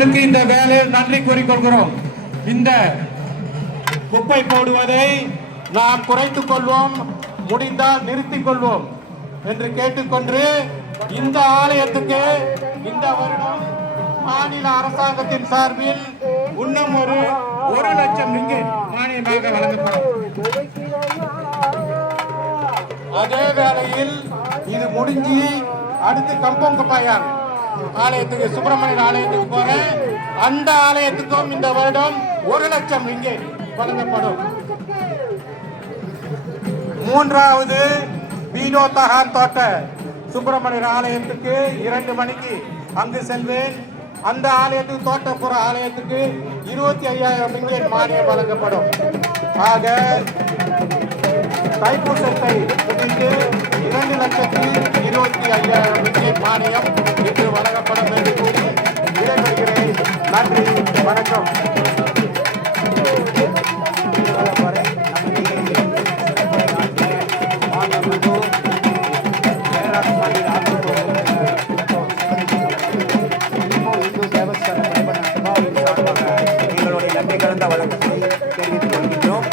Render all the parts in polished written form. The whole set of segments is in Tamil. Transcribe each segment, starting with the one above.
அவர்களுக்கு இந்த வேலையில் நன்றி கூறிக்கொள்கிறோம். இந்த குப்பை போடுவதை நாம் குறைத்துக் கொள்வோம், முடிந்தால் நிறுத்திக் கொள்வோம் என்று கேட்டுக்கொண்டு இந்த ஆலயத்துக்கு இந்த வருடம் மாநில அரசாங்கத்தின் சார்பில் இன்னும் ஒரு லட்சம் ரிங்கிட் மானியமாக வழங்கப்படும். அதே வேளையில் இது முடிஞ்சு அடுத்து கம்பங்கப்பாயார் ஆலயத்துக்கு, சுப்பிரமணியன் ஆலயத்துக்கு போறேன். அந்த ஆலயத்துக்கும் இந்த வருடம் 1 லட்சம் ரிங்கிட் வழங்கப்படும். மூன்றாவது பீடோ தகான் தோட்ட சுப்பிரமணியர் ஆலயத்துக்கு 2 மணிக்கு அங்கு செல்வேன். அந்த ஆலயத்துக்கு, தோட்டப்புற ஆலயத்துக்கு 25,000 ரிங்கிட் மானியம் வழங்கப்படும். ஆக தைப்பூசத்தை முன்னிட்டு 2,25,000 ரிங்கிட் மானியம் இன்று வழங்கப்படும் என்று கூறி விடைபெறுகிறேன். நன்றி, வணக்கம். எங்களுடைய நன்றி கலந்த வழக்கத்தை தெரிவித்துக் கொள்கின்றோம்.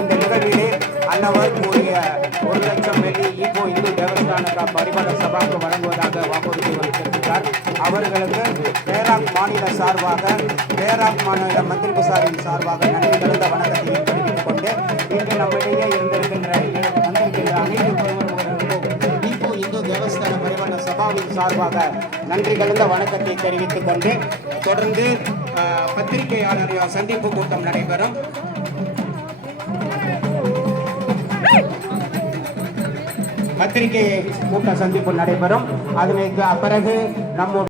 இந்த நிகழ்விலே அன்னவர் கூறிய 1 லட்சம் வெள்ளி இப்போ இந்து தேவஸ்தான பரிபால சபாவுக்கு வழங்குவதாக வாக்குறுதி அளித்திருக்கிறார். அவர்களுக்கு பேராக் மாநில சார்பாக, பேராக் மாநில மந்திரி குசாரின் சார்பாக நன்றி கலந்த வணக்கத்தை தெரிவித்துக் கொண்டு இன்று நம்மிடையே இருந்திருக்கின்ற அனைத்து இப்போ இந்து தேவஸ்தான பரிபால சபாவின் சார்பாக நன்றி கலந்த வணக்கத்தை தெரிவித்துக் கொண்டு தொடர்ந்து பத்திரிகையாளர் சந்திப்பு கூட்டம் நடைபெறும். பத்திரிகை கூட்ட சந்திப்பு நடைபெறும். அதற்கு பிறகு நம்ம